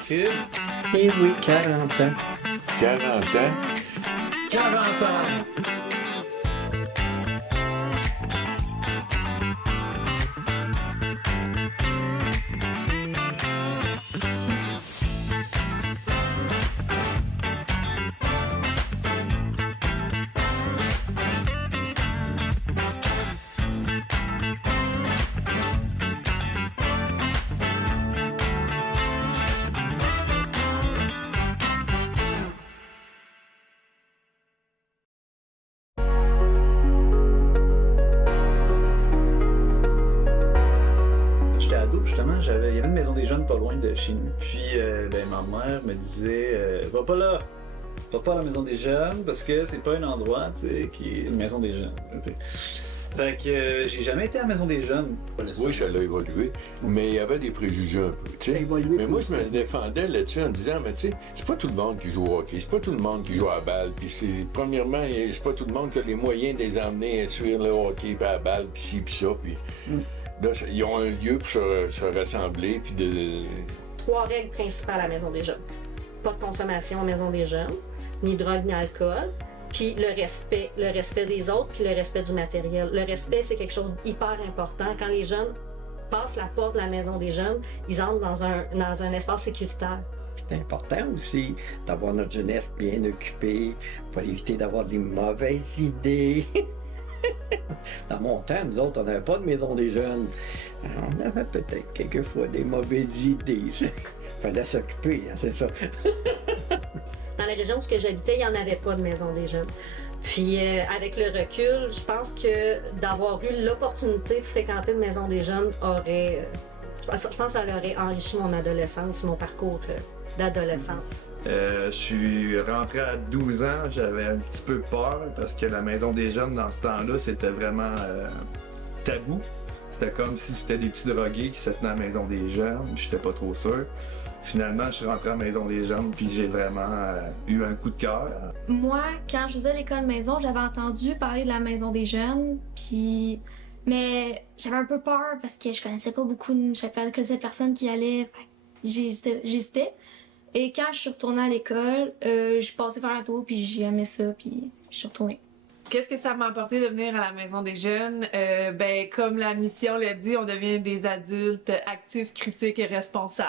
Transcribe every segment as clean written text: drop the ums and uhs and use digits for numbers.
Kid? Eh oui, 40 ans. 40 ans? 40 ans! J'étais ado, justement, il y avait une maison des jeunes pas loin de chez nous. Puis ma mère me disait va pas là, va pas à la maison des jeunes parce que c'est pas un endroit, tu sais, qui est une maison des jeunes. Tu sais. Fait que j'ai jamais été à la maison des jeunes. Oui, ça l'a évolué, mais il y avait des préjugés un peu, tu sais. Mais moi, je me défendais là-dessus en disant, mais tu sais, c'est pas tout le monde qui joue au hockey, c'est pas tout le monde qui joue à la balle, puis premièrement, c'est pas tout le monde qui a les moyens de les emmener à suivre le hockey, puis à la balle, puis ci, puis ça, puis... Là, ils ont un lieu pour se rassembler, puis de... 3 règles principales à la maison des jeunes. Pas de consommation à la maison des jeunes, ni drogue, ni alcool. Puis le respect des autres, puis le respect du matériel. Le respect, c'est quelque chose d'hyper important. Quand les jeunes passent la porte de la maison des jeunes, ils entrent dans un espace sécuritaire. C'est important aussi d'avoir notre jeunesse bien occupée pour éviter d'avoir des mauvaises idées. Dans mon temps, nous autres, on n'avait pas de maison des jeunes. On avait peut-être quelquefois des mauvaises idées. Il fallait s'occuper, hein, c'est ça. Dans la région où j'habitais, il n'y en avait pas de maison des jeunes. Puis avec le recul, je pense que d'avoir eu l'opportunité de fréquenter une maison des jeunes aurait... je pense que ça aurait enrichi mon adolescence, mon parcours d'adolescent. Je suis rentré à 12 ans, j'avais un petit peu peur parce que la maison des jeunes dans ce temps-là, c'était vraiment tabou. C'était comme si c'était des petits drogués qui se tenaient à la maison des jeunes, j'étais pas trop sûr. Finalement, je suis rentré à la maison des jeunes puis j'ai vraiment eu un coup de cœur. Moi, quand je faisais l'école maison, j'avais entendu parler de la maison des jeunes, puis... Mais j'avais un peu peur parce que je connaissais pas beaucoup, je connaissais personne qui allait, j'hésitais. Et quand je suis retournée à l'école, je suis passée faire un tour, puis j'ai aimé ça, puis je suis retournée. Qu'est-ce que ça m'a apporté de venir à la Maison des jeunes? Ben, comme la mission l'a dit, on devient des adultes actifs, critiques et responsables.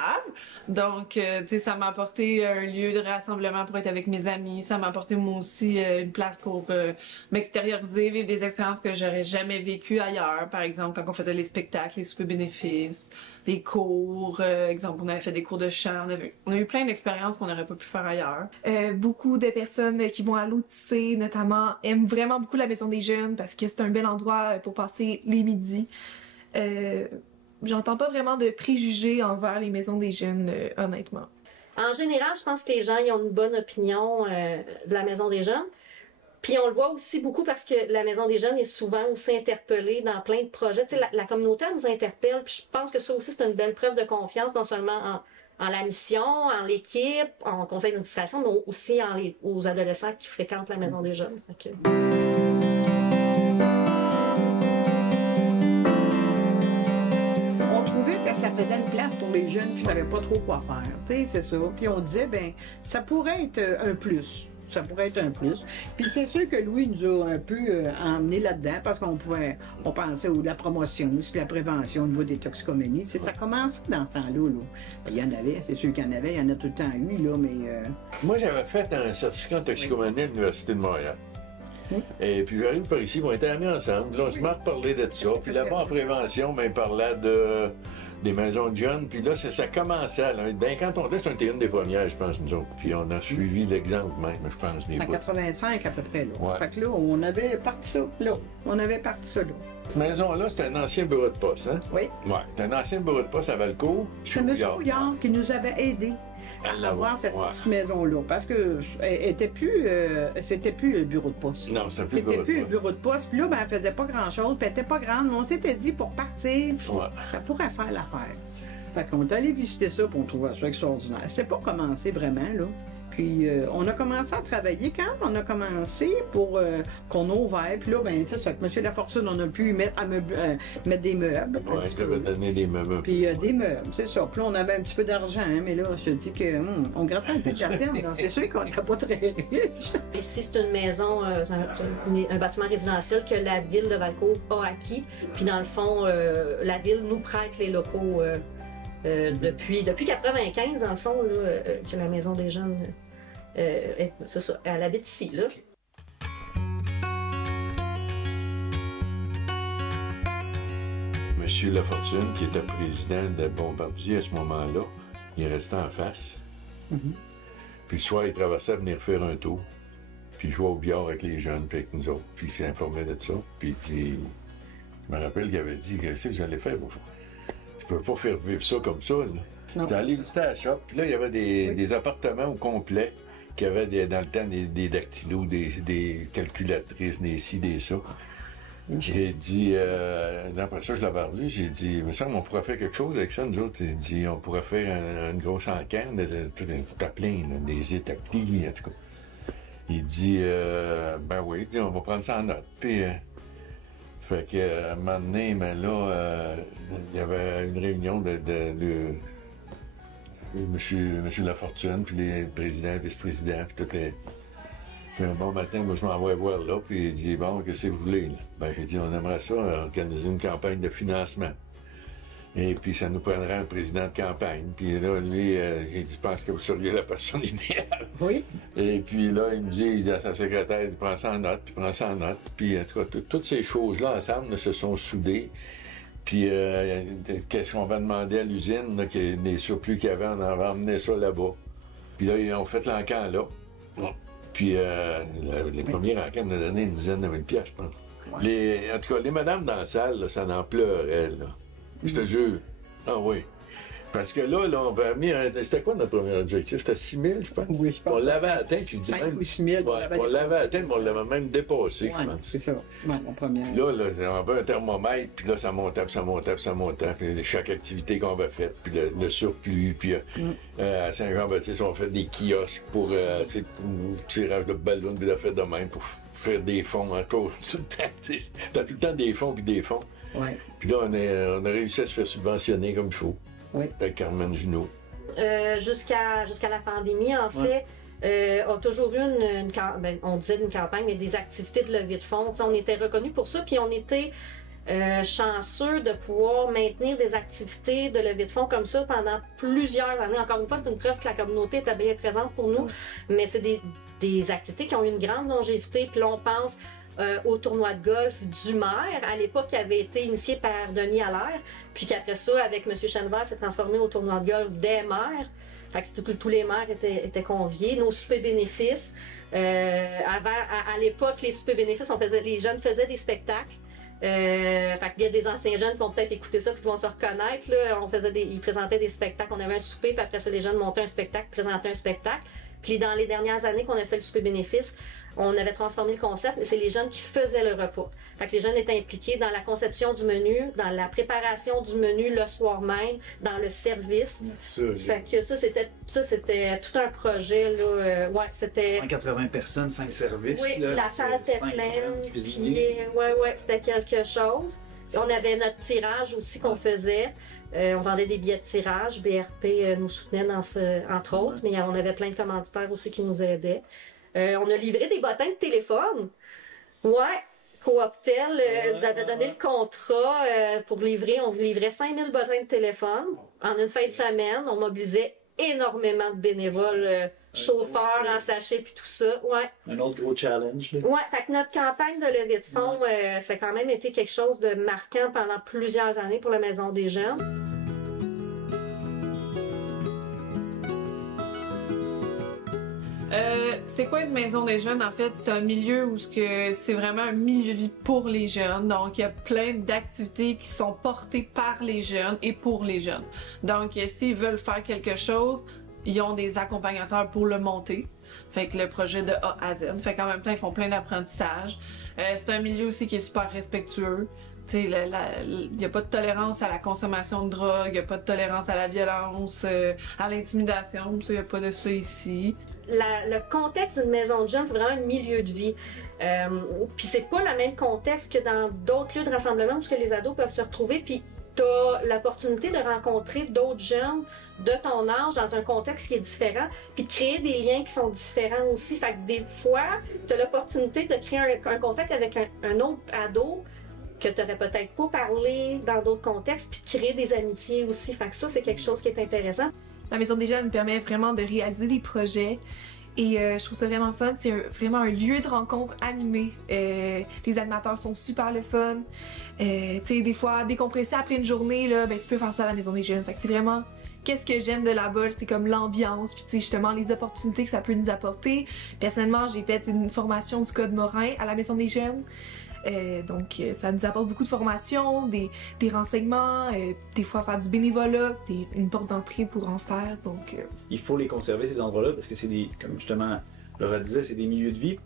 Donc, tu sais, ça m'a apporté un lieu de rassemblement pour être avec mes amis. Ça m'a apporté moi aussi une place pour m'extérioriser, vivre des expériences que j'aurais jamais vécues ailleurs. Par exemple, quand on faisait les spectacles, les soupers bénéfices, les cours. Exemple, on avait fait des cours de chant. On a eu plein d'expériences qu'on n'aurait pas pu faire ailleurs. Beaucoup de personnes qui vont à l'Odyssée, notamment, aiment vraiment beaucoup la Maison des jeunes parce que c'est un bel endroit pour passer les midis. J'entends pas vraiment de préjugés envers les maisons des jeunes, honnêtement. En général, je pense que les gens ils ont une bonne opinion de la Maison des jeunes. Puis on le voit aussi beaucoup parce que la Maison des jeunes est souvent aussi interpellée dans plein de projets. Tu sais, la communauté elle nous interpelle. Puis je pense que ça aussi, c'est une belle preuve de confiance, non seulement en la mission, en l'équipe, en conseil d'administration, mais aussi aux adolescents qui fréquentent la Maison des jeunes. On trouvait que ça faisait une place pour les jeunes qui ne savaient pas trop quoi faire. Tu sais, c'est ça. Puis on disait, ben, ça pourrait être un plus. Ça pourrait être un plus. Puis c'est sûr que Louis nous a un peu emmenés là-dedans parce qu'on pensait à la promotion, aussi la prévention au niveau des toxicomanies. Ça commençait dans ce temps-là. Là. Puis il y en avait, c'est sûr qu'il y en avait, il y en a tout le temps eu, là, mais... Moi, j'avais fait un certificat en toxicomanie à l'Université de Montréal. Et puis j'arrive par ici, on était amis ensemble. Là, on se met à parler de ça. Puis là-bas, en prévention, ben, il parlait des maisons de jeunes. Puis là, ça commençait. Là. Ben, quand on était, c'était une des premières, je pense, nous autres. Puis on a suivi l'exemple même, je pense, des en 85 à peu près, là. Ouais. Fait que là, on avait parti ça, là. Cette maison-là, c'était un ancien bureau de poste, hein? Oui. Ouais, c'était un ancien bureau de poste à Valcourt. C'est M. Couillard qui nous avait aidés à avoir cette petite maison-là, parce que c'était plus le bureau de poste. Non, c'était plus le bureau de poste. Puis là, ben, elle faisait pas grand-chose, puis elle était pas grande, mais on s'était dit, pour partir, ça pourrait faire l'affaire. Fait qu'on est allé visiter ça, puis on trouvait ça extraordinaire. C'était pas commencé vraiment, là. Puis on a commencé à travailler quand on a commencé pour qu'on a ouvert. Puis là, ben c'est ça, que M. Lafortune, on a pu mettre des meubles. Oui, tu avais donné des meubles. Puis des meubles, c'est ça. Puis là, on avait un petit peu d'argent, hein, mais là, je te dis que on grattait un peu de la ferme. C'est sûr qu'on n'était pas très riche. Ici, c'est une maison, un bâtiment résidentiel que la ville de Valcourt a acquis. Puis dans le fond, la ville nous prête les locaux depuis 95, dans le fond, là, que la Maison des Jeunes, c'est ça, elle habite ici, là. Monsieur Lafortune, qui était président de Bombardier à ce moment-là, il restait en face. Puis le soir, il traversait à venir faire un tour. Puis il jouait au billard avec les jeunes, puis avec nous autres. Puis il s'est informé de ça. Puis je me rappelle qu'il avait dit, qu'est-ce que vous allez faire? Tu peux pas faire vivre ça comme ça, là. J'étais allé visiter à la shop, puis là, il y avait des appartements au complet qui avaient dans le temps des dactylos, des calculatrices, des ci, des ça. J'ai dit, après ça, je l'avais revu, j'ai dit, il me semble qu'on pourrait faire quelque chose avec ça, nous autres. J'ai dit, on pourrait faire une grosse encan, t'as plein, là, des établis, en tout cas. Il dit, ben oui, on va prendre ça en note. Puis, fait que, un moment donné, ben là, il y avait une réunion de Monsieur Lafortune, puis les présidents, vice-présidents, puis toutes les... Puis un bon matin, moi, je m'envoie voir là, puis il dit, bon, qu'est-ce que vous voulez, là? Ben, il dit, on aimerait ça, organiser une campagne de financement. Et puis, ça nous prendrait un président de campagne. Puis là, lui, il dit, je pense que vous seriez la personne idéale. Oui. Et puis là, il me dit à sa secrétaire, il dit, prends ça en note, puis prends ça en note. Puis, en tout cas, toutes ces choses-là, ensemble, là, se sont soudées. Puis, qu'est-ce qu'on va demander à l'usine, là, des surplus qu'il y avait, on va emmener ça là-bas. Puis là, ils ont fait l'encan là. Puis, les premiers encans nous ont donné une dizaine de mille piastres, je pense. Ouais. En tout cas, les madames dans la salle, là, ça en pleurait, là. Je te jure. Ah oui. Parce que là, on avait mis c'était quoi notre premier objectif? C'était 6 000, je pense? Oui, je pense. On l'avait atteint, puis 5 ou 6 000. On l'avait atteint, mais on l'avait même dépassé, je pense. C'est ça. Ouais, mon premier. Là, on avait un thermomètre, puis là, ça montait, puis ça montait, puis ça montait. Puis chaque activité qu'on avait faite, puis le surplus, puis à Saint-Jean-Baptiste, on fait des kiosques pour tirage de ballons, puis de fait de même, pour faire des fonds encore. T'as tout le temps des fonds, puis des fonds. Ouais. Puis là, on a réussi à se faire subventionner comme il faut. Oui. Avec Carmen Junot. Jusqu'à la pandémie, en fait, on a toujours eu on disait une campagne, mais des activités de levée de fonds. T'sais, on était reconnus pour ça, puis on était chanceux de pouvoir maintenir des activités de levée de fonds comme ça pendant plusieurs années. Encore une fois, c'est une preuve que la communauté était bien présente pour nous, mais c'est des activités qui ont eu une grande longévité. Puis là, on pense au tournoi de golf du maire, à l'époque qui avait été initié par Denis Allaire, puis qu'après ça, avec M. Chenevert, s'est transformé au tournoi de golf des maires. Fait que tous les maires étaient conviés. Nos soupers bénéfices. À l'époque, les soupers bénéfices, les jeunes faisaient des spectacles. Fait qu'il y a des anciens jeunes qui vont peut-être écouter ça puis qui vont se reconnaître. Là. Ils présentaient des spectacles. On avait un souper, puis après ça, les jeunes montaient un spectacle, présentaient un spectacle. Puis dans les dernières années qu'on a fait le souper bénéfice, on avait transformé le concept et c'est les jeunes qui faisaient le repas. Fait que les jeunes étaient impliqués dans la conception du menu, dans la préparation du menu le soir même, dans le service. Fait que ça c'était tout un projet là. Ouais, c'était 180 personnes, 5 services. Oui, là, la salle était pleine. Puis c'était quelque chose. On avait notre tirage aussi qu'on faisait. On vendait des billets de tirage. BRP nous soutenait entre autres, mais on avait plein de commanditaires aussi qui nous aidaient. On a livré des bottins de téléphone. Ouais, Cooptel nous avait donné le contrat pour livrer. On livrait 5000 bottins de téléphone en une fin de semaine. On mobilisait énormément de bénévoles, chauffeurs en sachet puis tout ça. Ouais. Un autre gros challenge. Là. Ouais, fait que notre campagne de levée de fonds, ça a quand même été quelque chose de marquant pendant plusieurs années pour la Maison des Jeunes. C'est quoi une maison des jeunes? En fait, c'est un milieu où c'est vraiment un milieu de vie pour les jeunes. Donc, il y a plein d'activités qui sont portées par les jeunes et pour les jeunes. Donc, s'ils veulent faire quelque chose, ils ont des accompagnateurs pour le monter. Fait que le projet de A à Z. Fait qu'en même temps, ils font plein d'apprentissage. C'est un milieu aussi qui est super respectueux. Il n'y a pas de tolérance à la consommation de drogue, il n'y a pas de tolérance à la violence, à l'intimidation. Il n'y a pas de ça ici. le contexte d'une maison de jeunes, c'est vraiment un milieu de vie. Puis c'est pas le même contexte que dans d'autres lieux de rassemblement où que les ados peuvent se retrouver. Puis t'as l'opportunité de rencontrer d'autres jeunes de ton âge dans un contexte qui est différent, puis de créer des liens qui sont différents aussi. Fait que des fois, t'as l'opportunité de créer un contact avec un autre ado que t'aurais peut-être pas parlé dans d'autres contextes, puis de créer des amitiés aussi. Fait que ça, c'est quelque chose qui est intéressant. La Maison des Jeunes permet vraiment de réaliser des projets. Et je trouve ça vraiment fun. C'est vraiment un lieu de rencontre animé. Les animateurs sont super le fun. Tu sais, des fois, décompresser après une journée, là, ben, tu peux faire ça à la Maison des Jeunes. Fait que c'est vraiment... Qu'est-ce que j'aime de là-bas, c'est comme l'ambiance, puis tu sais, justement, les opportunités que ça peut nous apporter. Personnellement, j'ai fait une formation du Code Morin à la Maison des Jeunes. Donc, ça nous apporte beaucoup de formations, des renseignements, des fois faire du bénévolat, c'est une porte d'entrée pour en faire. Donc, Il faut les conserver, ces endroits-là, parce que c'est des, comme justement Laura disait, c'est des milieux de vie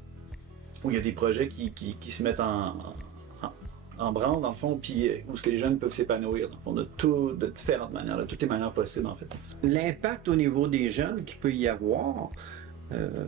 où il y a des projets qui se mettent en branle, dans le fond, puis où ce que les jeunes peuvent s'épanouir, dans le fond, de différentes manières, de toutes les manières possibles, en fait. L'impact au niveau des jeunes qu'il peut y avoir,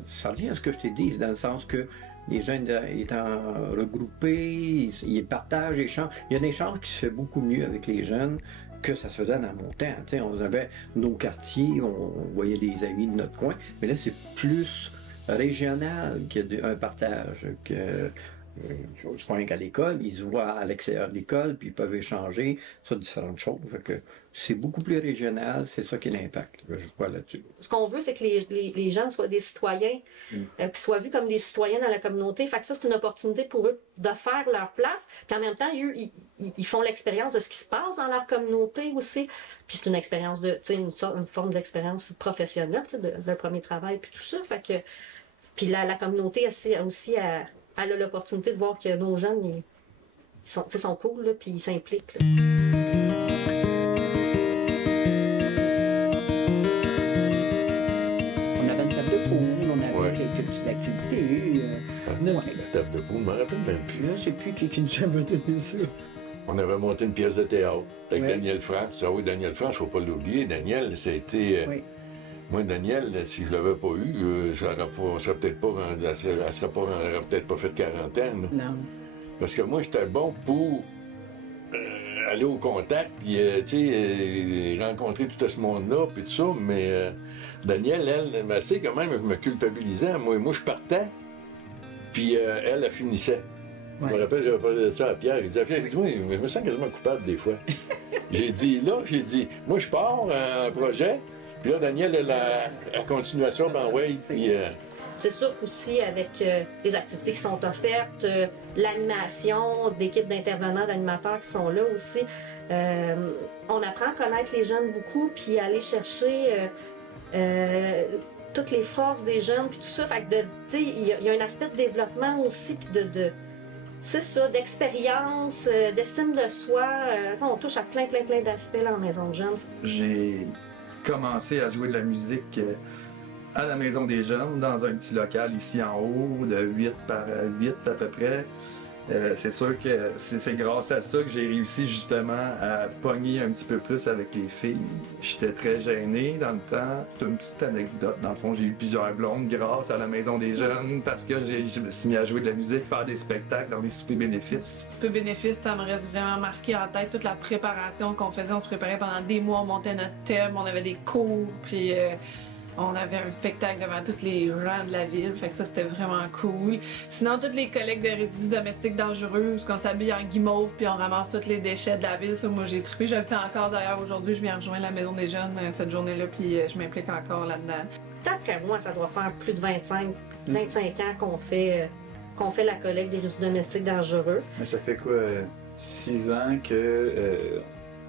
ça revient à ce que je t'ai dit, c'est dans le sens que les jeunes étant regroupés, ils partagent, échangent. Il y a un échange qui se fait beaucoup mieux avec les jeunes que ça se faisait dans mon temps. T'sais, on avait nos quartiers, on voyait des amis de notre coin, mais là c'est plus régional qu'il y a un partage. Je crois qu'à l'école, ils se voient à l'extérieur de l'école, puis ils peuvent échanger sur différentes choses. Fait que c'est beaucoup plus régional, c'est ça qui est l'impact, je vois là-dessus. Ce qu'on veut, c'est que les jeunes soient des citoyens, puis soient vus comme des citoyens dans la communauté. Fait que ça, c'est une opportunité pour eux de faire leur place. Puis en même temps, eux, ils font l'expérience de ce qui se passe dans leur communauté aussi. Puis c'est une expérience de, tu sais, une forme d'expérience professionnelle, tu sais, de leur premier travail, puis tout ça. Fait que, puis la communauté aussi elle a l'opportunité de voir que nos jeunes, ils sont cool, là, puis ils s'impliquent. Là. On avait une table de poule, on avait quelques petites activités. La table de poule, je me rappelle même plus. Là, je sais plus qui nous avait donné ça. On avait monté une pièce de théâtre avec Daniel France. Ah oui, Daniel France, il ne faut pas l'oublier. Daniel, ça a été... Moi, Daniel, si je l'avais pas eu, elle serait peut-être pas fait 40 ans. Non. Parce que moi, j'étais bon pour aller au contact, puis rencontrer tout ce monde-là, puis tout ça, mais Daniel, elle sait quand même, je me culpabilisais. Moi, je partais, puis elle finissait. Je me rappelle, j'avais parlé de ça à Pierre. Il disait, Pierre, dis-moi, je me sens quasiment coupable des fois. J'ai dit, moi, je pars en projet. Puis là, Daniel, elle a la continuation, ben ouais, puis... C'est sûr qu'aussi, avec les activités qui sont offertes, l'animation, d'équipes d'intervenants, d'animateurs qui sont là aussi, on apprend à connaître les jeunes beaucoup, puis aller chercher toutes les forces des jeunes, puis tout ça. Fait que, tu sais, il y a un aspect de développement aussi, puis c'est ça, d'expérience, d'estime de soi. On touche à plein d'aspects là en maison de jeunes. J'ai commencé à jouer de la musique à la Maison des Jeunes, dans un petit local ici en haut, de 8 par 8 à peu près. C'est sûr que c'est grâce à ça que j'ai réussi justement à pogner un petit peu plus avec les filles. J'étais très gêné dans le temps. C'est une petite anecdote. Dans le fond, j'ai eu plusieurs blondes grâce à la Maison des Jeunes parce que je me suis mis à jouer de la musique, faire des spectacles dans les soupers bénéfices. Soupers bénéfices, ça me reste vraiment marqué en tête. Toute la préparation qu'on faisait, on se préparait pendant des mois, on montait notre thème, on avait des cours, puis... on avait un spectacle devant tous les gens de la ville, fait que ça c'était vraiment cool. Sinon, toutes les collectes de résidus domestiques dangereux, où on s'habille en guimauve puis on ramasse tous les déchets de la ville, ça moi j'ai trippé. Je le fais encore d'ailleurs aujourd'hui, je viens rejoindre la Maison des Jeunes cette journée-là puis je m'implique encore là-dedans. D'après moi, ça doit faire plus de 25 ans qu'on fait la collecte des résidus domestiques dangereux. Mais ça fait quoi, 6 ans que...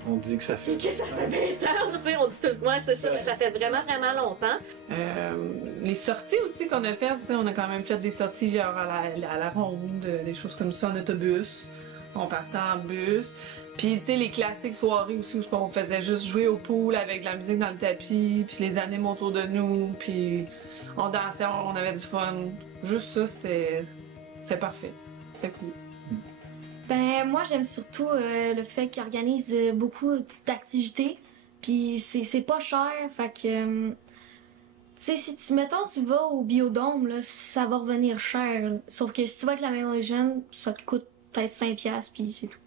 on dit que ça fait... Que ça fait 20 ans, tu sais, on dit tout le temps, c'est ça, mais ça fait vraiment longtemps. Les sorties aussi qu'on a faites, on a quand même fait des sorties genre à la ronde, des choses comme ça en autobus. On partait en bus. Puis, tu sais, les classiques soirées aussi où on faisait juste jouer au pool avec de la musique dans le tapis, puis les animes autour de nous, puis on dansait, on avait du fun. Juste ça, c'était parfait. C'était cool. Ben, moi, j'aime surtout le fait qu'ils organisent beaucoup d'activités. Puis c'est pas cher, fait que... tu sais, si mettons, tu vas au biodôme, là, ça va revenir cher. Là. Sauf que si tu vas avec la maison des jeunes, ça te coûte peut-être 5$, puis c'est tout.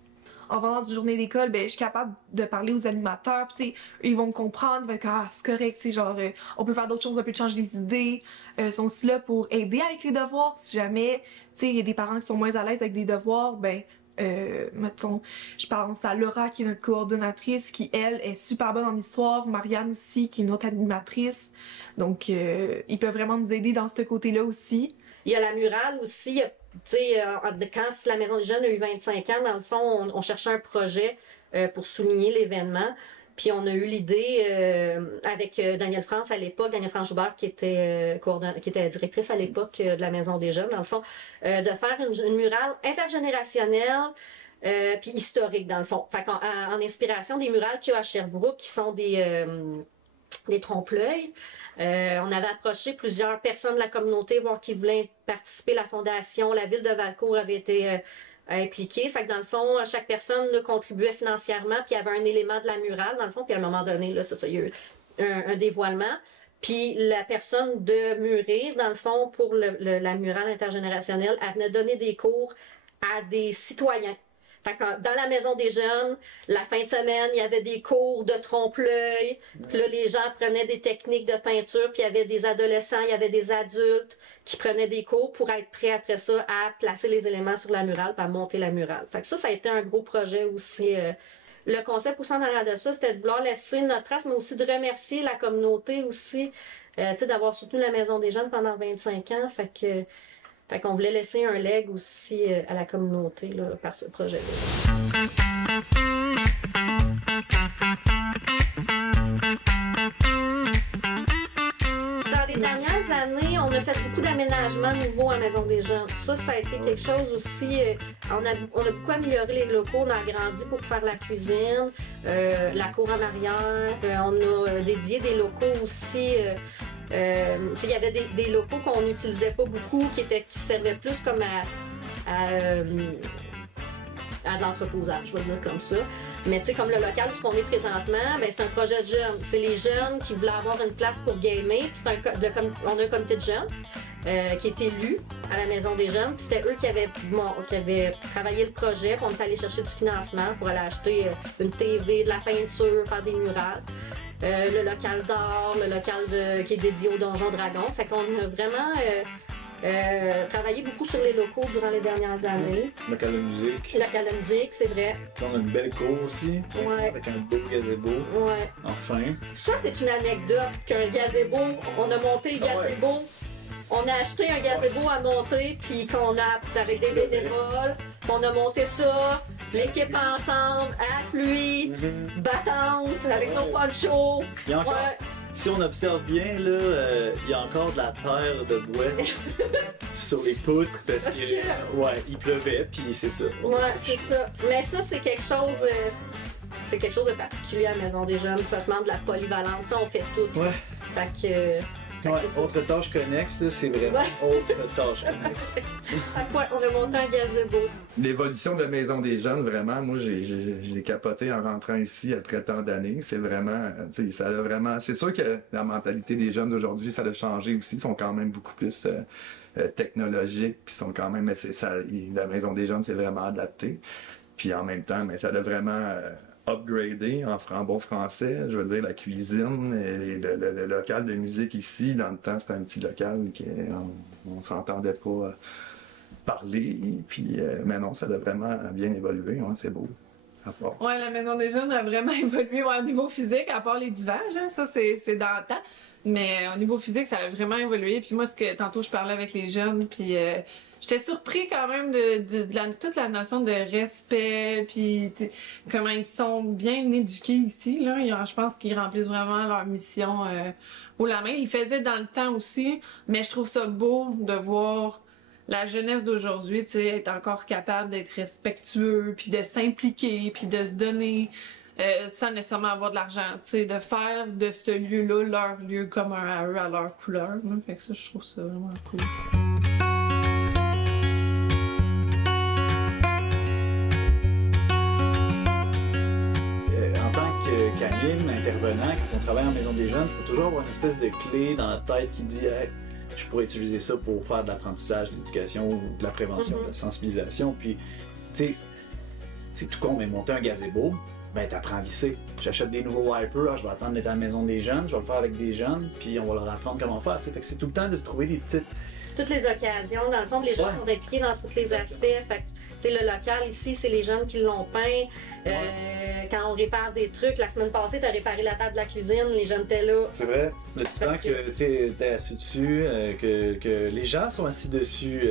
En venant du journée d'école, ben, je suis capable de parler aux animateurs, pis, tu sais, ils vont me comprendre, ils vont être comme, c'est correct, tu sais, genre, on peut faire d'autres choses, on peut changer les idées. Ils sont aussi là pour aider avec les devoirs. Si jamais, tu sais, il y a des parents qui sont moins à l'aise avec des devoirs, ben, mettons, je pense à Laura, qui est notre coordonnatrice, qui, elle, est super bonne en histoire. Marianne aussi, qui est une autre animatrice. Donc, ils peuvent vraiment nous aider dans ce côté-là aussi. Il y a la murale aussi. Tu sais, quand la Maison des Jeunes a eu 25 ans, dans le fond, on cherchait un projet pour souligner l'événement. Puis on a eu l'idée avec Danielle France à l'époque, Danielle France Joubert qui était directrice à l'époque de la Maison des Jeunes, dans le fond, de faire une murale intergénérationnelle puis historique, dans le fond. Fait en inspiration des murales qu'il y a à Sherbrooke, qui sont des trompe-l'œil. On avait approché plusieurs personnes de la communauté, voir qui voulaient participer, la fondation, la ville de Valcourt avait été impliquée. Fait que dans le fond, chaque personne là, contribuait financièrement, puis il y avait un élément de la murale, dans le fond, puis à un moment donné, là, c'est ça, il y a eu un dévoilement. Puis la personne de Murir, dans le fond, pour la murale intergénérationnelle, elle venait donner des cours à des citoyens. Fait que dans la Maison des Jeunes, la fin de semaine, il y avait des cours de trompe-l'œil. Puis là, les gens prenaient des techniques de peinture. Puis il y avait des adolescents, il y avait des adultes qui prenaient des cours pour être prêts après ça à placer les éléments sur la murale, puis à monter la murale. Fait que ça a été un gros projet aussi. Le concept aussi en arrière de ça, c'était de vouloir laisser notre trace, mais aussi de remercier la communauté aussi, tu sais, d'avoir soutenu la Maison des Jeunes pendant 25 ans. Fait qu'on voulait laisser un leg aussi à la communauté là, par ce projet-là. Dans les dernières années, on a fait beaucoup d'aménagements nouveaux à la Maison des Jeunes. Ça a été quelque chose aussi... on a beaucoup amélioré les locaux, on a agrandi pour faire la cuisine, la cour en arrière. On a dédié des locaux aussi... il y avait des locaux qu'on n'utilisait pas beaucoup, qui servaient plus comme à de l'entreposage, je vais dire comme ça. Mais tu sais, comme le local où on est présentement, ben, c'est un projet de jeunes. C'est les jeunes qui voulaient avoir une place pour gamer. On a un comité de jeunes qui est élu à la Maison des Jeunes. Puis c'était eux qui avaient travaillé le projet. Puis on est allé chercher du financement pour aller acheter une TV, de la peinture, faire des murales. Le local d'art, le local qui est dédié au Donjon Dragon. Fait qu'on a vraiment travaillé beaucoup sur les locaux durant les dernières années. Local de musique. Local de musique, c'est vrai. On a une belle cour aussi, ouais. Avec un beau gazebo. Ouais. Enfin. Ça, c'est une anecdote qu'un gazebo, on a monté le gazebo. Ouais. On a acheté un gazebo à monter, puis qu'on a, avec des bénévoles, on a monté ça, l'équipe ensemble, à la pluie, battante, avec nos ponchos. Si on observe bien, là, il y a encore de la terre de bois sur les poutres parce que ouais, il pleuvait, puis c'est ça. Ouais, c'est ça. Mais ça, c'est quelque chose de particulier à la Maison des Jeunes. Ça demande de la polyvalence. Ça, on fait tout. Ouais. Fait que autre tâche connexe, là, c'est vraiment autre tâche connexe. On a monté un gazebo. L'évolution de la Maison des Jeunes, vraiment, moi, j'ai capoté en rentrant ici après tant d'années. C'est vraiment, tu sais, ça a vraiment... C'est sûr que la mentalité des jeunes d'aujourd'hui, ça a changé aussi. Ils sont quand même beaucoup plus technologiques, puis sont quand même... la Maison des Jeunes, c'est vraiment adapté. Puis en même temps, mais ça a vraiment... upgradé en bon français, je veux dire la cuisine, et le local de musique ici, dans le temps c'était un petit local on s'entendait pas parler, puis mais non, ça a vraiment bien évolué, hein, c'est beau. Ouais, la Maison des Jeunes a vraiment évolué au niveau physique, à part les divers, là, ça c'est dans le temps. Mais au niveau physique, ça a vraiment évolué. Puis moi, tantôt je parlais avec les jeunes, puis j'étais surpris quand même de toute la notion de respect, puis comment ils sont bien éduqués ici. Là, je pense qu'ils remplissent vraiment leur mission haut la main. Ils le faisaient dans le temps aussi, mais je trouve ça beau de voir la jeunesse d'aujourd'hui, tu sais, être encore capable d'être respectueux, puis de s'impliquer, puis de se donner. Sans nécessairement avoir de l'argent, tu sais, de faire de ce lieu-là leur lieu commun à eux, à leur couleur. Hein. Fait que ça, je trouve ça vraiment cool. En tant qu'anime, intervenant, quand on travaille en maison des jeunes, il faut toujours avoir une espèce de clé dans la tête qui dit hey, je pourrais utiliser ça pour faire de l'apprentissage, de l'éducation, ou de la prévention, de la sensibilisation. Puis, tu sais, c'est tout con, mais monter un gazebo, ben t'apprends à visser. J'achète des nouveaux wipers, je vais attendre d'être à la maison des jeunes, je vais le faire avec des jeunes, puis on va leur apprendre comment faire. Fait que c'est tout le temps de trouver des petites... Toutes les occasions, dans le fond, les gens sont impliqués dans tous les aspects. Fait que, le local ici, c'est les jeunes qui l'ont peint. Quand on répare des trucs, la semaine passée, tu as réparé la table de la cuisine, les jeunes étaient là. C'est vrai, le divan que tu es assis dessus, que les gens sont assis dessus,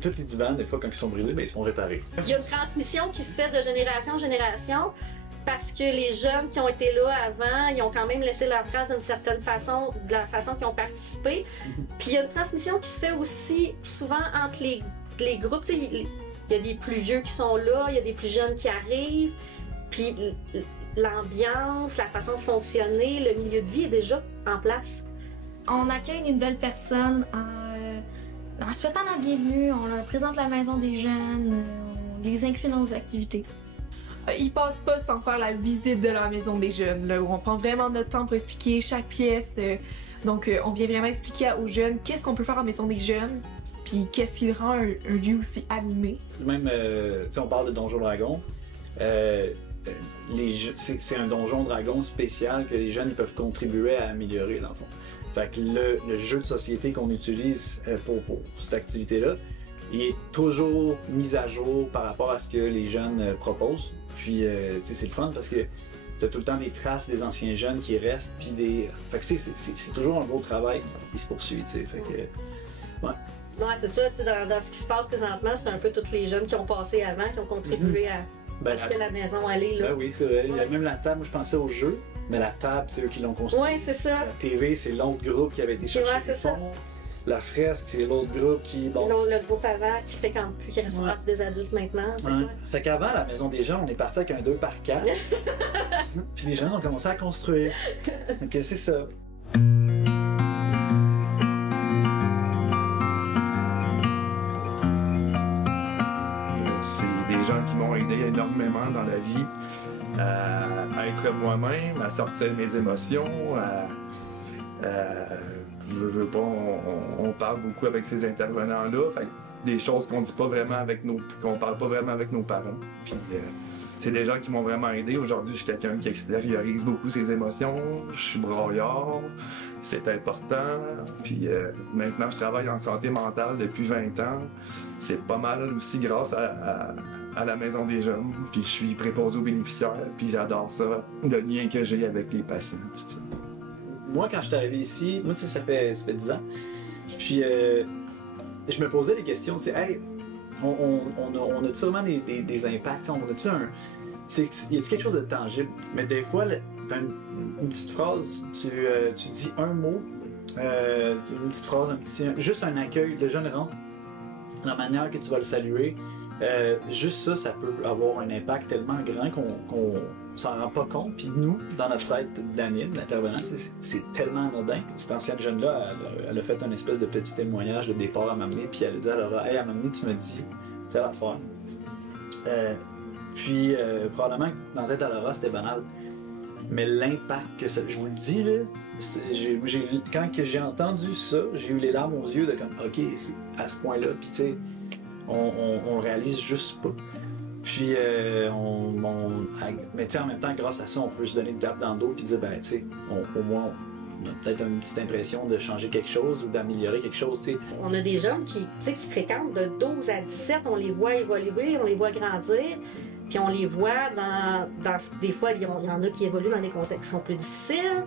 tous les divans, des fois, quand ils sont brûlés, ben, ils sont réparés. Il y a une transmission qui se fait de génération en génération. Parce que les jeunes qui ont été là avant, ils ont quand même laissé leur trace d'une certaine façon, de la façon qu'ils ont participé. Puis il y a une transmission qui se fait aussi souvent entre les groupes. Il y a des plus vieux qui sont là, il y a des plus jeunes qui arrivent. Puis l'ambiance, la façon de fonctionner, le milieu de vie est déjà en place. On accueille une nouvelle personne en souhaitant la bienvenue, on leur présente la maison des jeunes, on les inclut dans nos activités. Ils passent pas sans faire la visite de la maison des jeunes, là, où on prend vraiment notre temps pour expliquer chaque pièce. Donc, on vient vraiment expliquer aux jeunes qu'est-ce qu'on peut faire en maison des jeunes, puis qu'est-ce qui rend un lieu aussi animé. Même, on parle de Donjon Dragon. C'est un Donjon Dragon spécial que les jeunes peuvent contribuer à améliorer, dans le fond. Fait que le jeu de société qu'on utilise pour cette activité-là, il est toujours mis à jour par rapport à ce que les jeunes proposent. Puis, c'est le fun parce que tu as tout le temps des traces des anciens jeunes qui restent. Puis fait que c'est toujours un beau travail qui se poursuit. Fait que, ouais. Ouais, c'est ça. Dans ce qui se passe présentement, c'est un peu tous les jeunes qui ont passé avant, qui ont contribué à ce que la maison allait. Là. Ben oui, c'est vrai. Il y a même la table, je pensais au jeu, mais la table, c'est eux qui l'ont construite. Oui, c'est ça. La TV, c'est l'autre groupe qui avait été chercher les fonds. La fresque, c'est l'autre groupe qui... Bon. Le groupe avant qui fréquente plus, qui reste rendu des adultes maintenant. Fait qu'avant, la maison des gens, on est parti avec un 2x4. Puis les gens ont commencé à construire. Donc c'est ça. C'est des gens qui m'ont aidé énormément dans la vie à être moi-même, à sortir mes émotions, veux pas, on parle beaucoup avec ces intervenants-là, fait des choses qu'on dit pas vraiment qu'on parle pas vraiment avec nos parents. Puis c'est des gens qui m'ont vraiment aidé. Aujourd'hui, je suis quelqu'un qui extériorise beaucoup ses émotions. Je suis braillard, c'est important. Puis maintenant, je travaille en santé mentale depuis 20 ans. C'est pas mal aussi grâce à la Maison des Jeunes. Puis je suis préposé aux bénéficiaires. Puis j'adore ça, le lien que j'ai avec les patients. Tout ça. Moi, quand je suis arrivé ici, moi, tu sais, ça fait 10 ans. Puis, je me posais des questions, tu sais, hey, on a-tu vraiment des impacts? On a-tu y a-tu quelque chose de tangible? Mais des fois, t'as une petite phrase, tu dis un mot, une petite phrase, juste un accueil, le jeune rentre, la manière que tu vas le saluer, juste ça peut avoir un impact tellement grand qu'on s'en rend pas compte. Puis nous, dans notre tête d'anime, l'intervenant, c'est tellement anodin. Cette ancienne jeune-là, elle a fait un espèce de petit témoignage de départ à m'amener, puis elle a dit à Laura, hey, à m'amener, tu me dis, c'est l'affaire. Puis probablement que dans la tête à Laura, c'était banal. Mais l'impact que ça... Je vous le dis, là, quand j'ai entendu ça, j'ai eu les larmes aux yeux de comme, OK, c'est à ce point-là, puis tu sais, on réalise juste pas. Puis, mais tu sais, en même temps, grâce à ça, on peut se donner une tape dans le dos puis dire, ben, tu sais, au moins, on a peut-être une petite impression de changer quelque chose ou d'améliorer quelque chose, tu sais. On a des jeunes qui fréquentent de 12 à 17, on les voit évoluer, on les voit grandir, puis on les voit des fois, il y en a qui évoluent dans des contextes qui sont plus difficiles,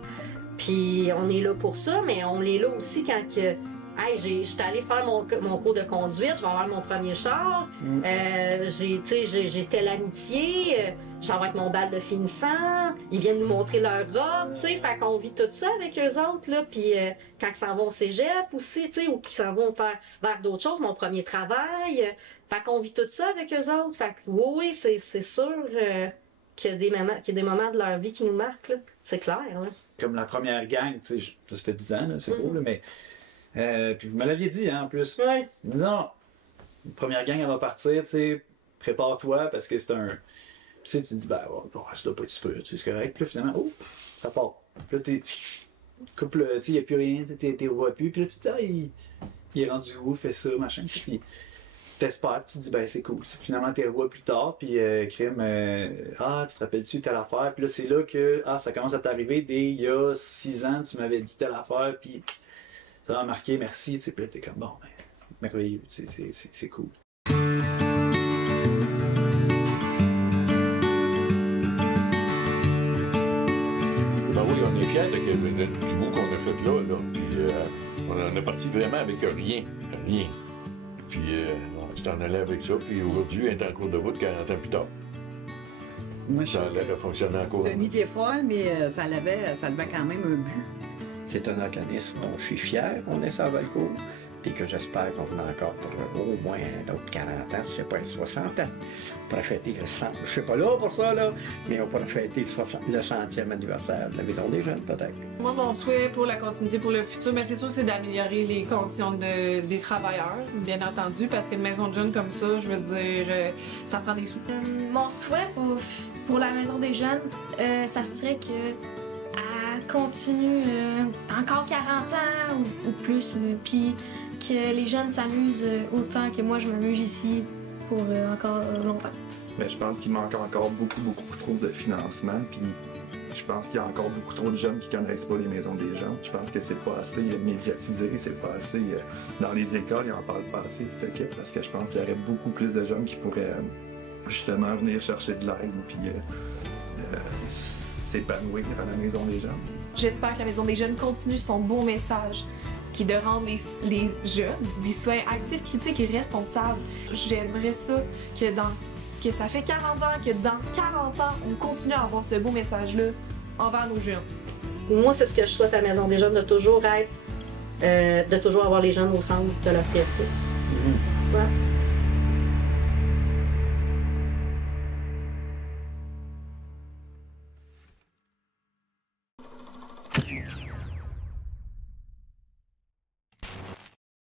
puis on est là pour ça, mais on est là aussi quand que... Hey, j'étais allée faire mon cours de conduite, je vais avoir mon premier char, j'ai telle amitié, j'en vais avec mon bal de finissant, ils viennent nous montrer leur robe, tu sais, fait qu'on vit tout ça avec eux autres, là, puis quand ils s'en vont au cégep aussi, tu sais, ou qu'ils s'en vont faire vers d'autres choses, mon premier travail, fait qu'on vit tout ça avec eux autres, fait que oui, c'est sûr qu'il y a des moments de leur vie qui nous marquent, là, c'est clair, là. Comme la première gang, tu sais, ça fait 10 ans, là, c'est beau, là, mais... puis vous me l'aviez dit, hein, en plus. Ouais. Non, la première gang, elle va partir, tu sais, prépare-toi, parce que c'est Puis tu te dis, ben, bon, ça doit pas être super, c'est correct. Puis là, finalement, oh, ça part. Puis là, couple, tu sais, il n'y a plus rien, tu revois plus. Puis là, tu te dis, il est rendu où, fait ça, machin. Puis t'espères, tu te dis, ben, c'est cool. Finalement, tu revois plus tard, puis crime, tu te rappelles-tu telle affaire. Puis là, c'est là que, ça commence à t'arriver. Il y a 6 ans, tu m'avais dit telle affaire, puis ça m'a marqué, merci. Puis là, t'es comme, bon, ben, merveilleux, c'est cool. On est fiers du bout qu'on a fait là. Puis on est parti vraiment avec rien. Rien. Puis on s'est en allé avec ça. Puis aujourd'hui, on est en cours de route 40 ans plus tard. Moi, ça a l'air de fonctionner encore. Denis des folle, mais ça avait quand même un but. C'est un organisme dont je suis fier qu'on ait ça à Valcourt. Puis que j'espère qu'on en a encore pour au moins d'autres 40 ans, si c'est pas 60 ans. On pourrait fêter le 100, je suis pas là pour ça, là, mais on pourrait fêter le 100e anniversaire de la Maison des Jeunes, peut-être. Moi, mon souhait pour la continuité, pour le futur, mais c'est sûr, c'est d'améliorer les conditions des travailleurs, bien entendu, parce qu'une maison de jeunes comme ça, je veux dire, ça prend des sous. Mon souhait pour la Maison des Jeunes, ça serait que continue encore 40 ans ou plus, puis que les jeunes s'amusent autant que moi je m'amuse ici pour encore longtemps. Mais je pense qu'il manque encore beaucoup trop de financement, puis je pense qu'il y a encore beaucoup trop de jeunes qui connaissent pas les maisons des jeunes. Je pense que c'est pas assez médiatisé, c'est pas assez dans les écoles, ils en parlent pas assez, parce que je pense qu'il y aurait beaucoup plus de jeunes qui pourraient justement venir chercher de l'aide, puis s'épanouir à la Maison des Jeunes. J'espère que la Maison des Jeunes continue son beau message, qui est de rendre les jeunes des citoyens actifs, critiques et responsables. J'aimerais ça que ça fait 40 ans, que dans 40 ans, on continue à avoir ce beau message-là envers nos jeunes. Moi, c'est ce que je souhaite à la Maison des Jeunes, de toujours de toujours avoir les jeunes au centre de leur fierté. Voilà.